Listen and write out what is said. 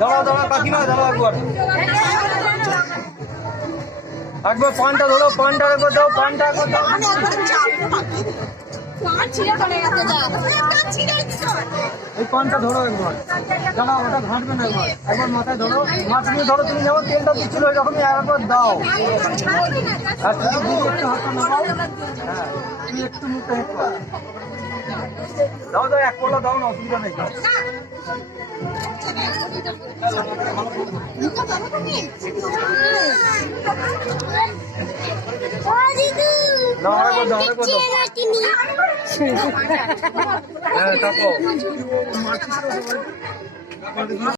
দাঁড়াও দাঁড়াও কাকিমা দাঁড়াও একবার পানটা ধরো, পানটা একবার দাও, পানটা একবার দাও। এই পানটা ধরো একবার, দাঁড়াও ওটা ঘাঁটবে না, একবার মাথায় ধরো, মাছ নিয়ে ধরো, তুমি যেমন তেলটা দিচ্ছিল ওই রকমই একবার দাও। আর তুমি একটু হাতটা নামাও, হ্যাঁ তুমি একটু মুখটা হেঁট করো, দাও দাও, এক পলা দাও না, অসুবিধা নেই। হ্যাঁ